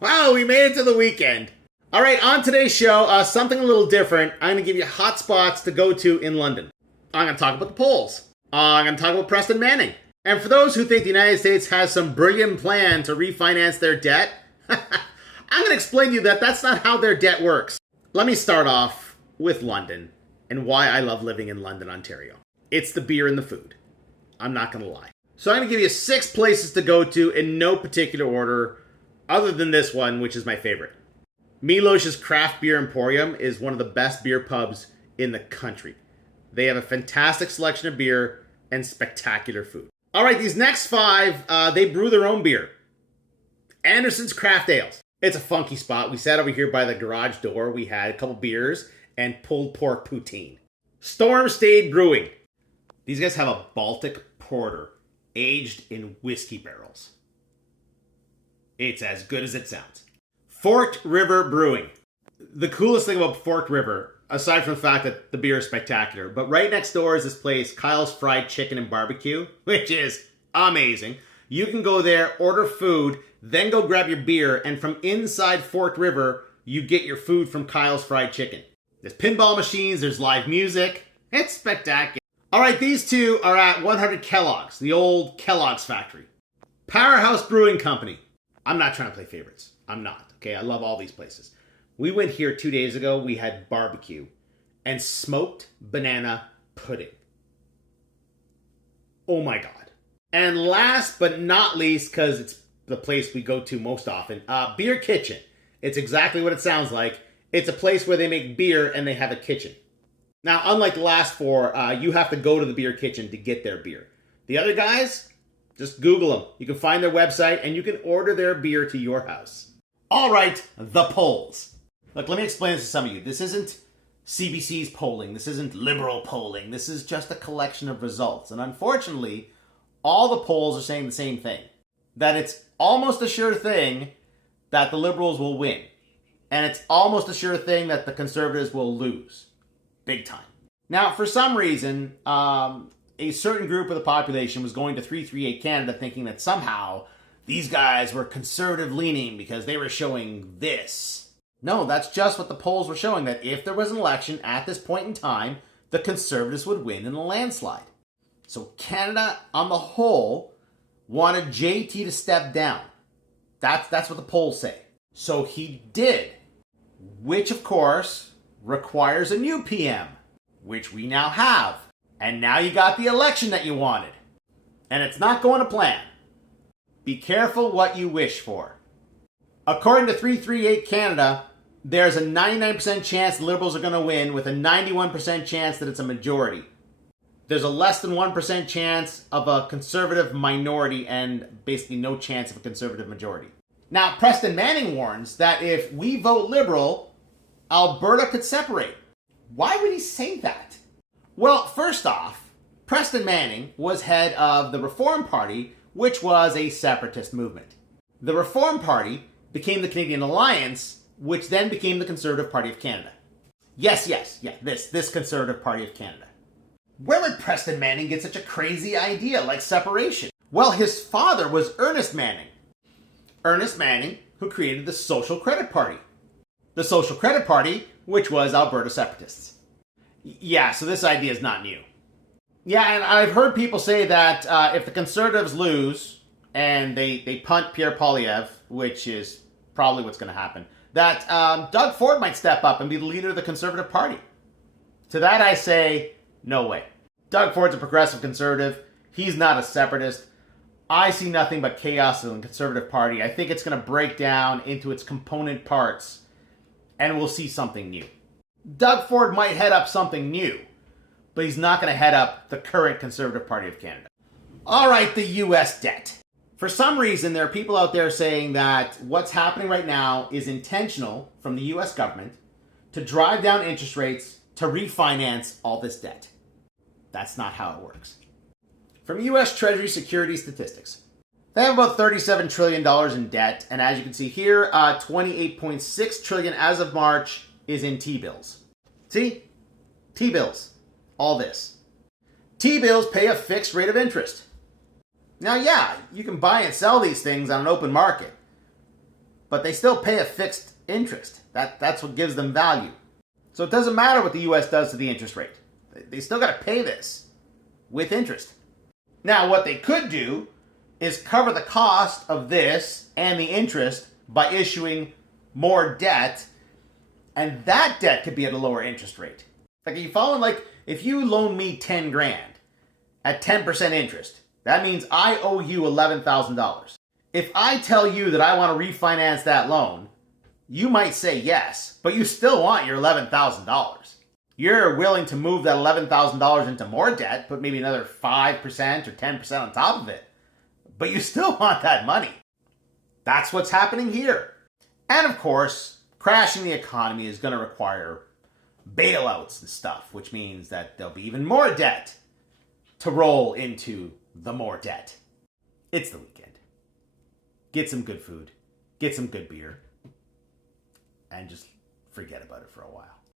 Wow, we made it to the weekend. All right, on today's show, something a little different. I'm going to give you hot spots to go to in London. I'm going to talk about the polls. I'm going to talk about Preston Manning. And for those who think the United States has some brilliant plan to refinance their debt, I'm going to explain to you that that's not how their debt works. Let me start off with London and why I love living in London, Ontario. It's the beer and the food. I'm not going to lie. So I'm going to give you 6 places to go to in no particular order, other than this one, which is my favorite. Milosh's Craft Beer Emporium is one of the best beer pubs in the country. They have a fantastic selection of beer and spectacular food. All right, these next 5, they brew their own beer. Anderson's Craft Ales. It's a funky spot. We sat over here by the garage door. We had a couple beers and pulled pork poutine. Storm Stayed Brewing. These guys have a Baltic porter aged in whiskey barrels. It's as good as it sounds. Forked River Brewing. The coolest thing about Forked River, aside from the fact that the beer is spectacular, but right next door is this place, Kyle's Fried Chicken and Barbecue, which is amazing. You can go there, order food, then go grab your beer, and from inside Forked River, you get your food from Kyle's Fried Chicken. There's pinball machines, there's live music. It's spectacular. All right, these 2 are at 100 Kellogg's, the old Kellogg's factory. Powerhouse Brewing Company. I'm not trying to play favorites. I'm not. Okay, I love all these places. We went here 2 days ago. We had barbecue and smoked banana pudding. Oh my God. And last but not least, because it's the place we go to most often, Beer Kitchen. It's exactly what it sounds like. It's a place where they make beer and they have a kitchen. Now, unlike the last 4, you have to go to the Beer Kitchen to get their beer. The other guys, just Google them. You can find their website and you can order their beer to your house. All right, the polls. Look, let me explain this to some of you. This isn't CBC's polling. This isn't liberal polling. This is just a collection of results. And unfortunately, all the polls are saying the same thing. That it's almost a sure thing that the liberals will win. And it's almost a sure thing that the conservatives will lose. Big time. Now, for some reason, a certain group of the population was going to 338 Canada thinking that somehow these guys were conservative leaning because they were showing this. No, that's just what the polls were showing, that if there was an election at this point in time, the conservatives would win in a landslide. So Canada, on the whole, wanted JT to step down. That's what the polls say. So he did, which of course requires a new PM, which we now have. And now you got the election that you wanted. And it's not going to plan. Be careful what you wish for. According to 338 Canada, there's a 99% chance the Liberals are going to win with a 91% chance that it's a majority. There's a less than 1% chance of a conservative minority and basically no chance of a conservative majority. Now, Preston Manning warns that if we vote Liberal, Alberta could separate. Why would he say that? Well, first off, Preston Manning was head of the Reform Party, which was a separatist movement. The Reform Party became the Canadian Alliance, which then became the Conservative Party of Canada. Yes, this Conservative Party of Canada. Where would Preston Manning get such a crazy idea like separation? Well, his father was Ernest Manning. Ernest Manning, who created the Social Credit Party. The Social Credit Party, which was Alberta separatists. Yeah, so this idea is not new. Yeah, and I've heard people say that if the Conservatives lose and they punt Pierre Poilievre, which is probably what's going to happen, that Doug Ford might step up and be the leader of the Conservative Party. To that I say, no way. Doug Ford's a progressive conservative. He's not a separatist. I see nothing but chaos in the Conservative Party. I think it's going to break down into its component parts, and we'll see something new. Doug Ford might head up something new, but he's not going to head up the current Conservative Party of Canada. All right, the U.S. debt. For some reason, there are people out there saying that what's happening right now is intentional from the U.S. government to drive down interest rates to refinance all this debt. That's not how it works. From U.S. Treasury Security Statistics, they have about $37 trillion in debt, and as you can see here, $28.6 trillion as of March is in T-bills. See? T-bills. All this. T-bills pay a fixed rate of interest. Now, yeah, you can buy and sell these things on an open market. but they still pay a fixed interest. That's what gives them value. So it doesn't matter what the US does to the interest rate. They still got to pay this with interest. Now, what they could do is cover the cost of this and the interest by issuing more debt, and that debt could be at a lower interest rate. Like, are you following? Like, if you loan me 10 grand at 10% interest, that means I owe you $11,000. If I tell you that I want to refinance that loan, you might say yes, but you still want your $11,000. You're willing to move that $11,000 into more debt, put maybe another 5% or 10% on top of it, but you still want that money. That's what's happening here. And of course, crashing the economy is going to require bailouts and stuff, which means that there'll be even more debt to roll into the more debt. It's the weekend. Get some good food, get some good beer, and just forget about it for a while.